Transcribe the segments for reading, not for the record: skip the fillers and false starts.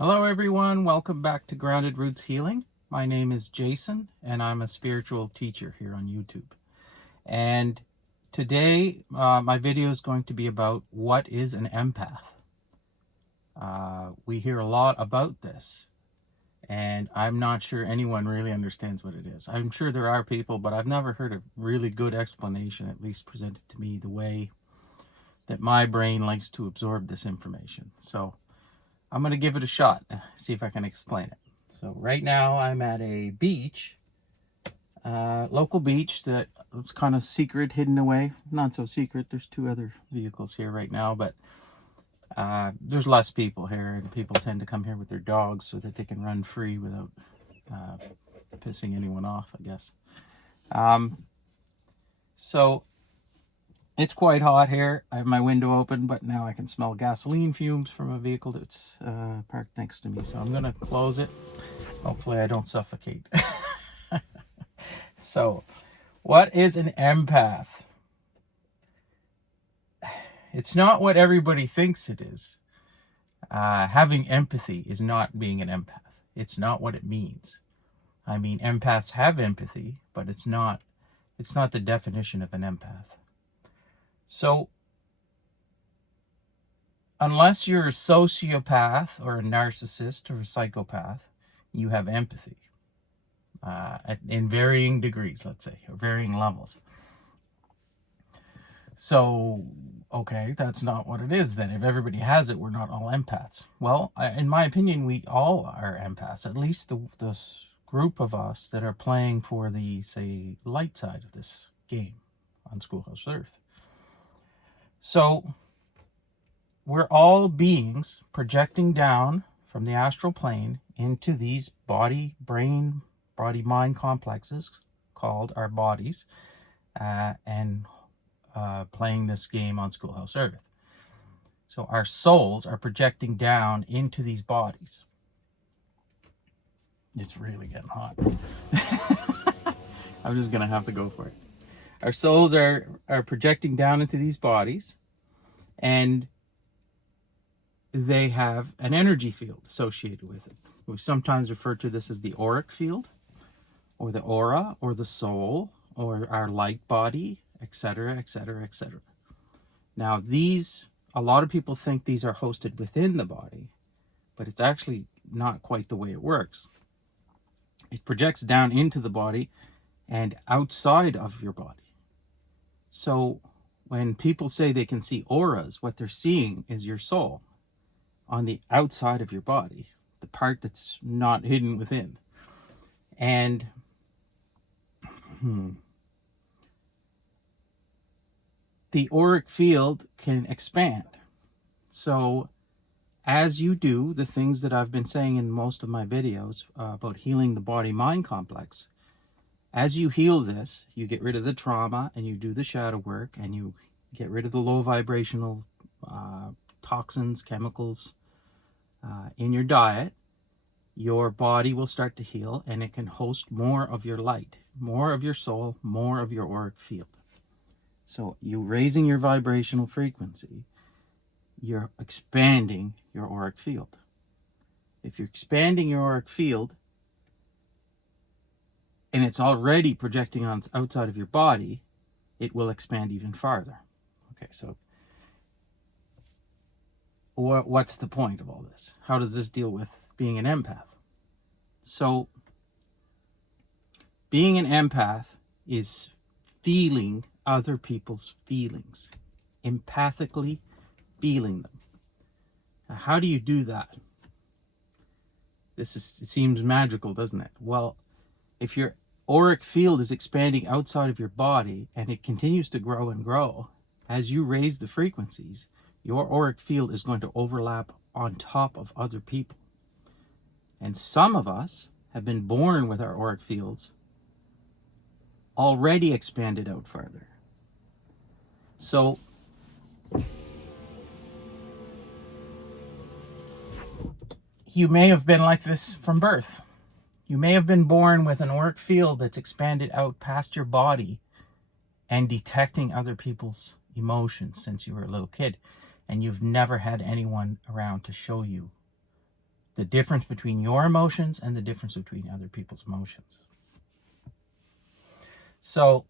Hello everyone, welcome back to Grounded Roots Healing. My name is Jason and I'm a spiritual teacher here on YouTube. And today my video is going to be about what is an empath. We hear a lot about this and I'm not sure anyone really understands what it is. I'm sure there are people, but I've never heard a really good explanation, at least presented to me the way that my brain likes to absorb this information. So I'm going to give it a shot, see if I can explain it. So right now I'm at a beach, local beach that was kind of secret, hidden away. Not so secret, there's two other vehicles here right now, but there's less people here, and people tend to come here with their dogs so that they can run free without pissing anyone off, I guess. So it's quite hot here. I have my window open, but now I can smell gasoline fumes from a vehicle that's parked next to me. So I'm going to close it. Hopefully I don't suffocate. So, what is an empath? It's not what everybody thinks it is. Having empathy is not being an empath. It's not what it means. I mean, empaths have empathy, but it's not the definition of an empath. So, unless you're a sociopath or a narcissist or a psychopath, you have empathy in varying degrees, let's say, or varying levels. So, okay, that's not what it is then. If everybody has it, we're not all empaths. Well, in my opinion, we all are empaths, at least the group of us that are playing for the, say, light side of this game on Schoolhouse Earth. So, we're all beings projecting down from the astral plane into these body-mind complexes called our bodies, and playing this game on Schoolhouse Earth. So our souls are projecting down into these bodies. It's really getting hot. I'm just going to have to go for it. Our souls are projecting down into these bodies, and they have an energy field associated with it. We sometimes refer to this as the auric field, or the aura, or the soul, or our light body, etc., etc., etc. Now, a lot of people think these are hosted within the body, but it's actually not quite the way it works. It projects down into the body and outside of your body. So when people say they can see auras, what they're seeing is your soul on the outside of your body, the part that's not hidden within. And the auric field can expand. So as you do the things that I've been saying in most of my videos about healing the body-mind complex, as you heal this, you get rid of the trauma and you do the shadow work and you get rid of the low vibrational toxins, chemicals in your diet, your body will start to heal and it can host more of your light, more of your soul, more of your auric field. So you raising your vibrational frequency, you're expanding your auric field. If you're expanding your auric field and it's already projecting on outside of your body, it will expand even farther. Okay, so what's the point of all this? How does this deal with being an empath? So being an empath is feeling other people's feelings, empathically feeling them. Now, how do you do that? It seems magical, doesn't it? Well, if your auric field is expanding outside of your body and it continues to grow and grow, as you raise the frequencies, your auric field is going to overlap on top of other people. And some of us have been born with our auric fields already expanded out further. So you may have been like this from birth. You may have been born with an auric field that's expanded out past your body and detecting other people's emotions since you were a little kid, and you've never had anyone around to show you the difference between your emotions and the difference between other people's emotions. So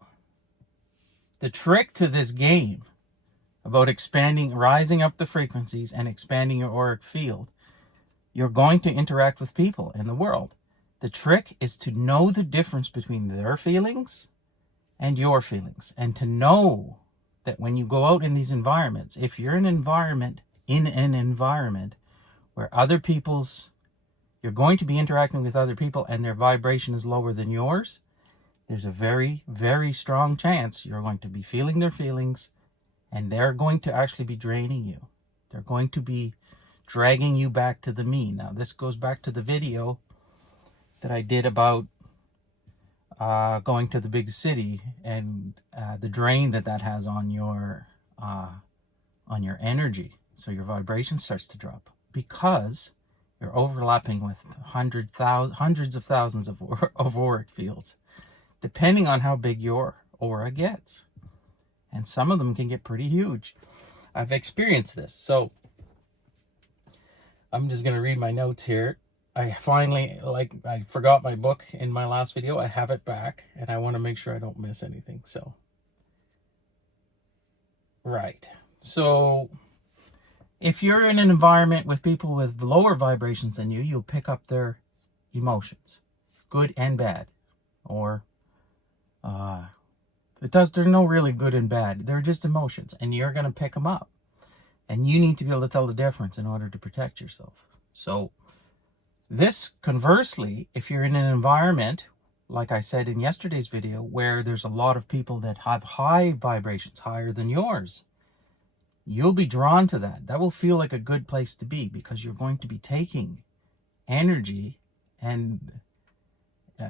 the trick to this game about rising up the frequencies and expanding your auric field, you're going to interact with people in the world. The trick is to know the difference between their feelings and your feelings, and to know that when you go out in these environments, if you're in an environment where you're going to be interacting with other people and their vibration is lower than yours, there's a very, very strong chance you're going to be feeling their feelings, and they're going to actually be draining you. They're going to be dragging you back to the mean. Now, this goes back to the video that I did about going to the big city and the drain that has on your energy. So your vibration starts to drop because you're overlapping with hundreds of thousands of auric fields, depending on how big your aura gets. And some of them can get pretty huge. I've experienced this. So I'm just going to read my notes here. I forgot my book in my last video. I have it back, and I want to make sure I don't miss anything. So, right. So, if you're in an environment with people with lower vibrations than you, you'll pick up their emotions, good and bad. Or, there's no really good and bad. They're just emotions, and you're going to pick them up. And you need to be able to tell the difference in order to protect yourself. So, this, conversely, if you're in an environment, like I said in yesterday's video, where there's a lot of people that have high vibrations, higher than yours, you'll be drawn to that. That will feel like a good place to be, because you're going to be taking energy and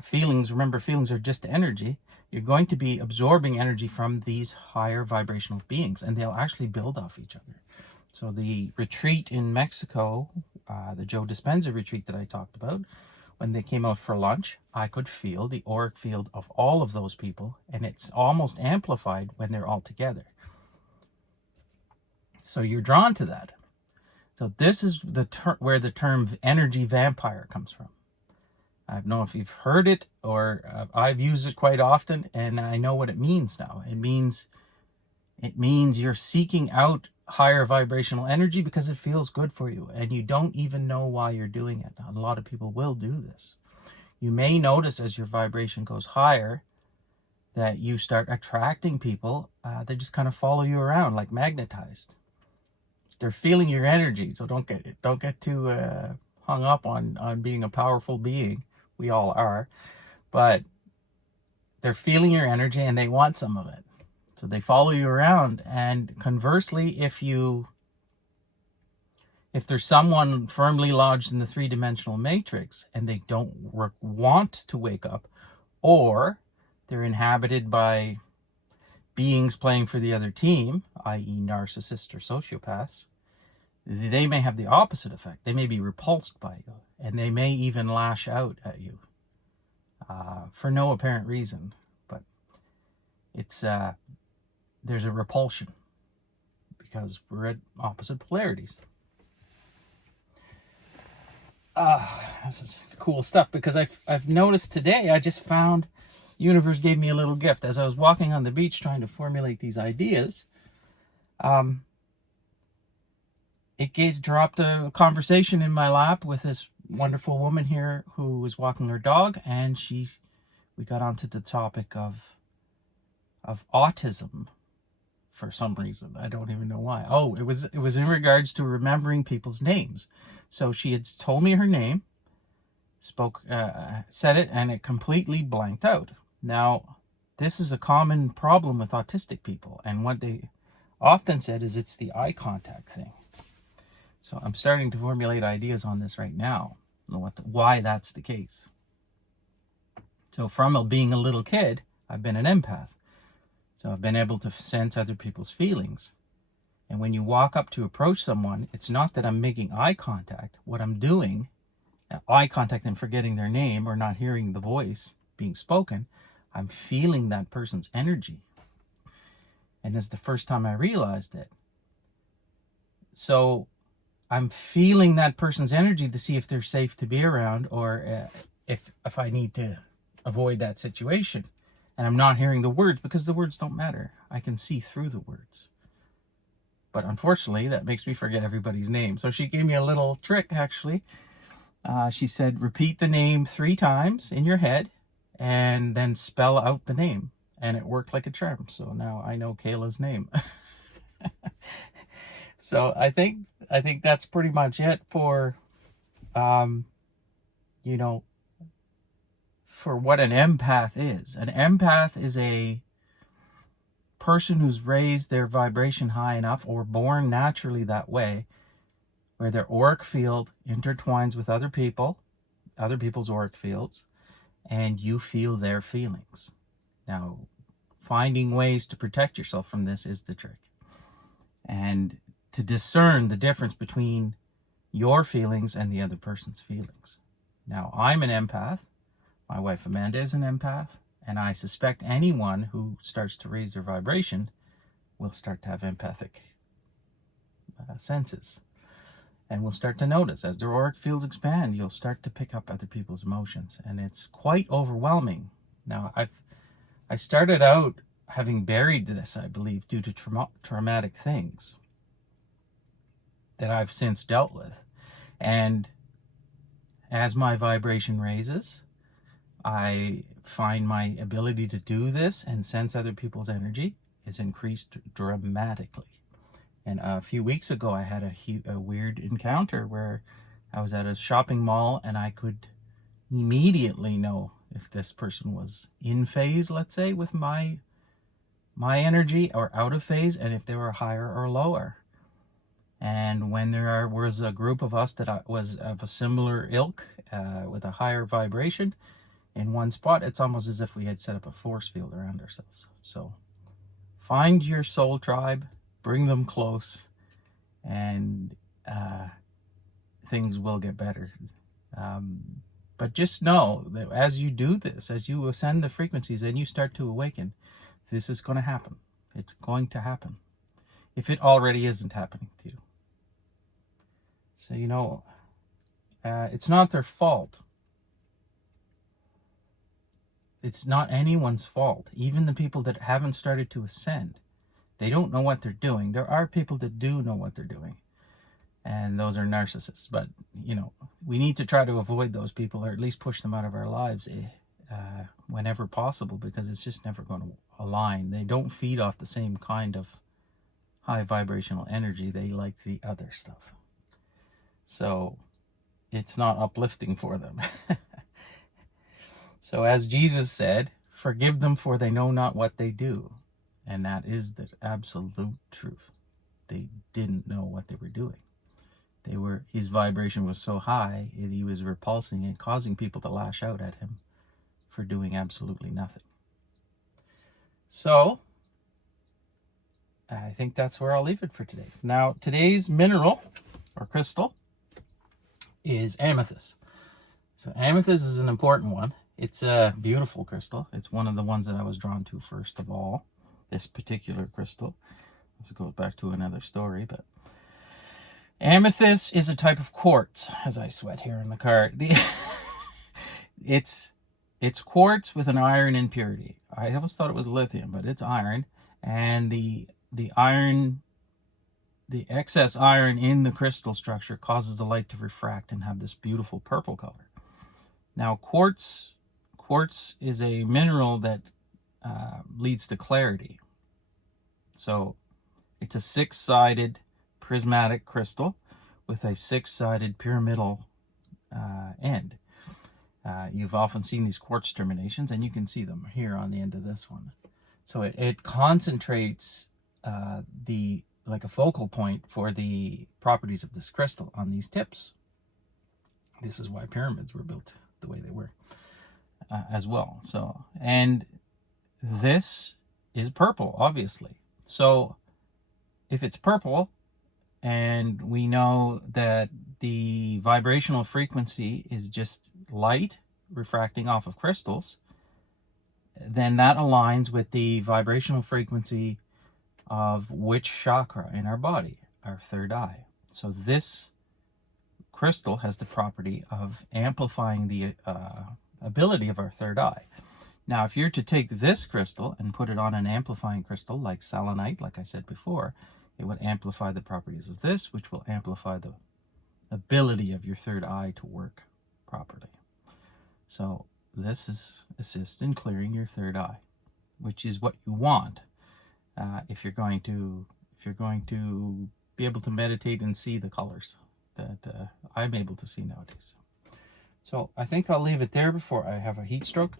feelings. Remember, feelings are just energy. You're going to be absorbing energy from these higher vibrational beings, and they'll actually build off each other. So the retreat in Mexico, the Joe Dispenza retreat that I talked about, when they came out for lunch, I could feel the auric field of all of those people, and it's almost amplified when they're all together. So you're drawn to that. So this is where the term energy vampire comes from. I don't know if you've heard it, or I've used it quite often, and I know what it means now. It means you're seeking out higher vibrational energy because it feels good for you, and you don't even know why you're doing it. A lot of people will do this. You may notice as your vibration goes higher that you start attracting people that just kind of follow you around like magnetized. They're feeling your energy, so don't get too hung up on being a powerful being. We all are, but they're feeling your energy and they want some of it. So they follow you around. And conversely, if there's someone firmly lodged in the three-dimensional matrix and they don't want to wake up, or they're inhabited by beings playing for the other team, i.e. narcissists or sociopaths, they may have the opposite effect. They may be repulsed by you, and they may even lash out at you for no apparent reason. But it's there's a repulsion because we're at opposite polarities. This is cool stuff, because I've noticed today, I just found the universe gave me a little gift as I was walking on the beach trying to formulate these ideas. It dropped a conversation in my lap with this wonderful woman here who was walking her dog, and we got onto the topic of autism for some reason. I don't even know why. Oh, it was in regards to remembering people's names. So she had told me her name, said it, and it completely blanked out. Now, this is a common problem with autistic people, and what they often said is it's the eye contact thing. So I'm starting to formulate ideas on this right now, why that's the case. So from being a little kid, I've been an empath. So I've been able to sense other people's feelings. And when you walk up to approach someone, it's not that I'm making eye contact. What I'm doing, eye contact and forgetting their name or not hearing the voice being spoken, I'm feeling that person's energy. And it's the first time I realized it. So I'm feeling that person's energy to see if they're safe to be around, or if I need to avoid that situation. And I'm not hearing the words because the words don't matter. I can see through the words. But unfortunately, that makes me forget everybody's name. So she gave me a little trick, actually. She said, repeat the name 3 times in your head and then spell out the name. And it worked like a charm. So now I know Kayla's name. So I think that's pretty much it for, you know, for what an empath is. An empath is a person who's raised their vibration high enough or born naturally that way, where their auric field intertwines with other people's auric fields, and you feel their feelings. Now, finding ways to protect yourself from this is the trick. And to discern the difference between your feelings and the other person's feelings. Now, I'm an empath. My wife Amanda is an empath. And I suspect anyone who starts to raise their vibration will start to have empathic senses. And will start to notice as their auric fields expand, you'll start to pick up other people's emotions. And it's quite overwhelming. Now, I started out having buried this, I believe, due to traumatic things that I've since dealt with. And as my vibration raises, I find my ability to do this and sense other people's energy is increased dramatically. And a few weeks ago, I had a weird encounter where I was at a shopping mall and I could immediately know if this person was in phase, let's say, with my energy, or out of phase, and if they were higher or lower. And when there was a group of us that was of a similar ilk, with a higher vibration in one spot, it's almost as if we had set up a force field around ourselves. So find your soul tribe, bring them close, and things will get better. But just know that as you do this, as you ascend the frequencies and you start to awaken, this is going to happen. It's going to happen. If it already isn't happening to you. So, it's not their fault. It's not anyone's fault. Even the people that haven't started to ascend, they don't know what they're doing. There are people that do know what they're doing. And those are narcissists. But, we need to try to avoid those people, or at least push them out of our lives whenever possible, because it's just never going to align. They don't feed off the same kind of high vibrational energy. They like the other stuff. So it's not uplifting for them. So as Jesus said, forgive them for they know not what they do. And that is the absolute truth. They didn't know what they were doing. His vibration was so high, he was repulsing and causing people to lash out at him for doing absolutely nothing. So I think that's where I'll leave it for today. Now, today's mineral or crystal is amethyst. So amethyst is an important one. It's a beautiful crystal. It's one of the ones that I was drawn to first of all, this particular crystal. This goes back to another story, but amethyst is a type of quartz, as I sweat here in the card. It's quartz with an iron impurity. I always thought it was lithium, but it's iron. And the iron, the excess iron in the crystal structure causes the light to refract and have this beautiful purple color. Now, quartz is a mineral that leads to clarity. So it's a 6-sided prismatic crystal with a 6-sided pyramidal end. You've often seen these quartz terminations, and you can see them here on the end of this one. So it concentrates like a focal point for the properties of this crystal on these tips. This is why pyramids were built the way they were as well. So, and this is purple, obviously. So if it's purple, and we know that the vibrational frequency is just light refracting off of crystals, then that aligns with the vibrational frequency of which chakra in our body, our third eye. So this crystal has the property of amplifying the ability of our third eye. Now, if you're to take this crystal and put it on an amplifying crystal like selenite, like I said before, it would amplify the properties of this, which will amplify the ability of your third eye to work properly. So this assists in clearing your third eye, which is what you want if you're going to be able to meditate and see the colors that I'm able to see nowadays. So I think I'll leave it there before I have a heat stroke.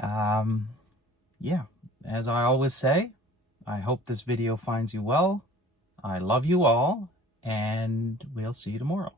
Yeah, as I always say, I hope this video finds you well. I love you all, and we'll see you tomorrow.